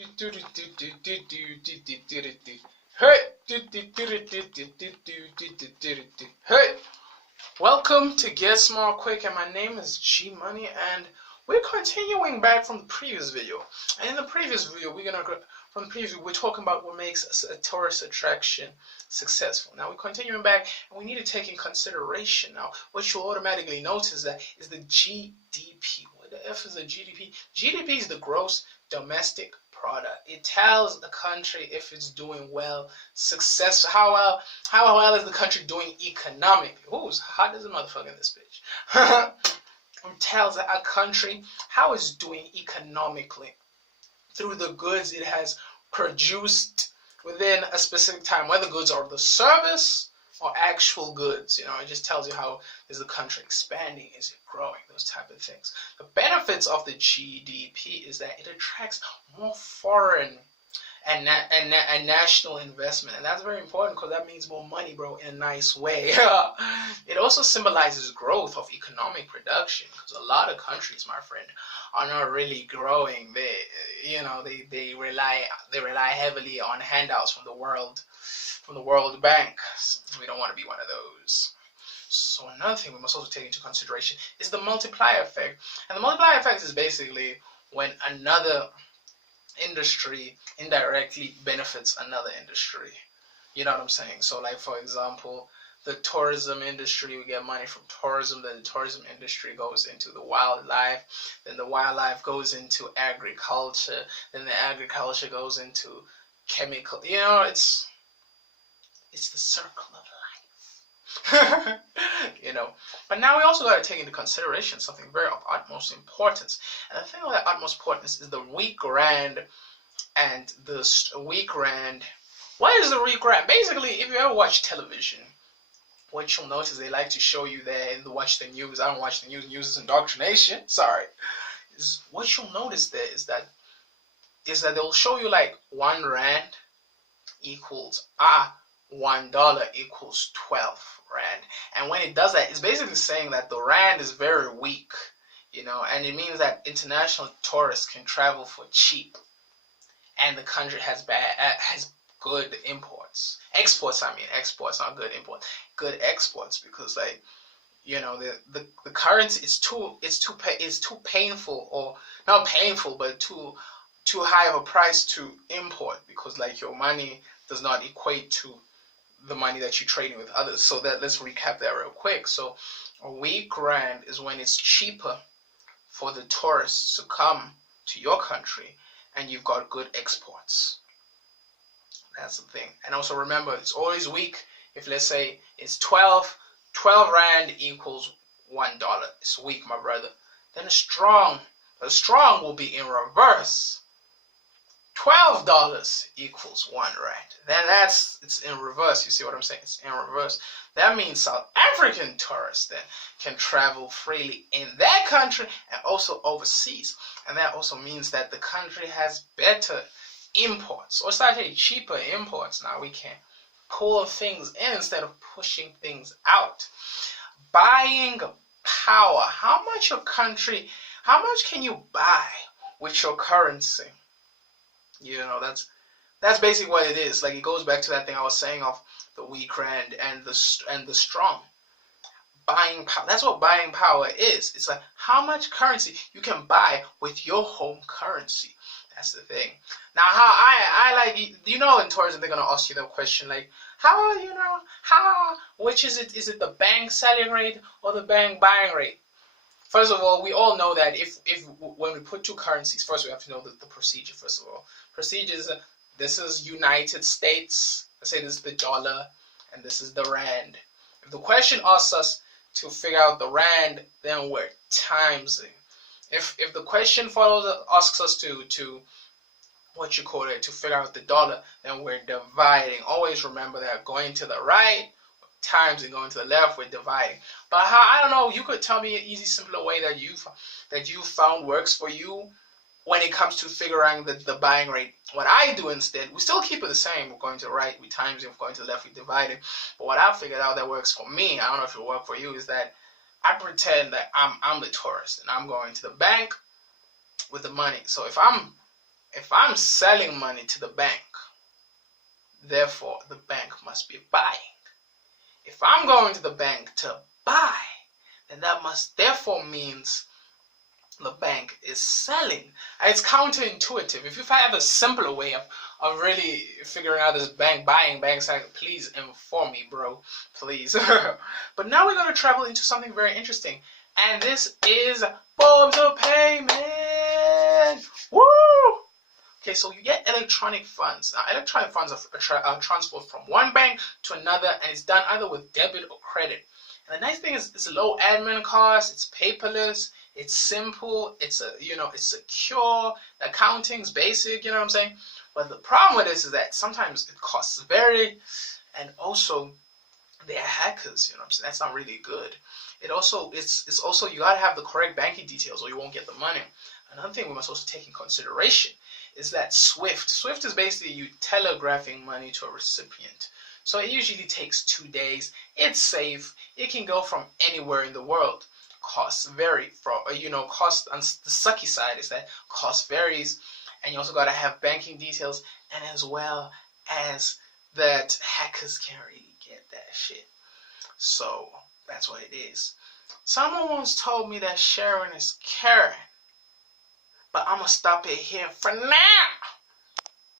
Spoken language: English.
Hey, welcome to Get Smart Quick, and my name is G Money, and we're continuing back from the previous video. And in the previous video, we're talking about what makes a tourist attraction successful. Now we're continuing back, and we need to take in consideration now what you'll automatically notice that is the GDP. What the F is a GDP? GDP is the gross domestic product. It tells the country if it's doing well, how well is the country doing economically. Ooh, it's hot as a motherfucker in this bitch. It tells a country how it's doing economically through the goods it has produced within a specific time, whether goods are the service or actual goods. It just tells you how is the country expanding, is it growing, those type of things. The benefits of the GDP is that it attracts more foreign and national investment, and that's very important because that means more money, bro, in a nice way. It also symbolizes growth of economic production, because a lot of countries, my friend, are not really growing. They rely heavily on handouts from the World Bank. We don't want to be one of those. So another thing we must also take into consideration is the multiplier effect. And the multiplier effect is basically when another industry indirectly benefits another industry. You know what I'm saying? So like, for example, the tourism industry, we get money from tourism, then the tourism industry goes into the wildlife, then the wildlife goes into agriculture, then the agriculture goes into chemical. It's the circle of life. But now we also got to take into consideration something very of utmost importance. And the thing of utmost importance is the weak rand and the weak rand. What is the weak rand? Basically, if you ever watch television, what you'll notice they like to show you there and watch the news. I don't watch the news. News is indoctrination. Sorry. What you'll notice there is that they'll show you like 1 rand equals $1 equals 12 rand. And when it does that, it's basically saying that the rand is very weak, and it means that international tourists can travel for cheap, and the country has good imports. Exports, not good imports. Good exports, because the currency is too painful, or not painful, but too high of a price to import, because your money does not equate to the money that you're trading with others. So let's recap that real quick. So a weak rand is when it's cheaper for the tourists to come to your country and you've got good exports. That's the thing. And also remember, it's always weak if, let's say, it's 12 rand equals $1. It's weak, my brother. Then the strong will be in reverse. $12 equals 1 rand. Then it's in reverse. You see what I'm saying? It's in reverse. That means South African tourists then can travel freely in their country and also overseas. And that also means that the country has better imports, or slightly cheaper imports. Now we can pull things in instead of pushing things out. Buying power. How much can you buy with your currency? That's basically what it is. Like, it goes back to that thing I was saying of the weak rand and the strong. Buying power. That's what buying power is. It's like how much currency you can buy with your home currency. That's the thing. Now, how I like, in tourism they're gonna ask you the question like, which is it? Is it the bank selling rate or the bank buying rate? First of all, we all know that when we put two currencies, first we have to know the procedure. First of all, procedures. This is United States. Let's say this is the dollar, and this is the rand. If the question asks us to figure out the rand, then we're timesing. If the question asks us to figure out the dollar, then we're dividing. Always remember that going to the right times and going to the left, we're dividing. But I don't know, you could tell me an easy, simpler way that you found works for you when it comes to figuring the buying rate. What I do instead, we still keep it the same. We're going to the right, we times it. We're going to the left, we divide it. But what I figured out that works for me, I don't know if it'll work for you, is that I pretend that I'm the tourist and I'm going to the bank with the money. So if I'm If I'm selling money to the bank, therefore the bank must be buying. If I'm going to the bank to buy, then that must therefore means the bank is selling. It's counterintuitive. If you have a simpler way of really figuring out this bank buying, bank selling, please inform me, bro. Please. But now we're going to travel into something very interesting. And this is forms of payment. Woo! Okay, so you get electronic funds. Now, electronic funds are transferred from one bank to another, and it's done either with debit or credit. And the nice thing is it's low admin cost, it's paperless, it's simple, it's it's secure, the accounting's basic, you know what I'm saying? But the problem with this is that sometimes it costs very, and also they're hackers, you know what I'm saying? That's not really good. It's also you gotta have the correct banking details or you won't get the money. Another thing we must also take in consideration is that Swift is basically you telegraphing money to a recipient. So it usually takes 2 days. It's safe. It can go from anywhere in the world. Costs vary from cost on the sucky side is that cost varies, and you also gotta have banking details, and as well as that hackers can't really get that shit. So that's what it is. Someone once told me that sharing is caring. But I'm going to stop it here for now.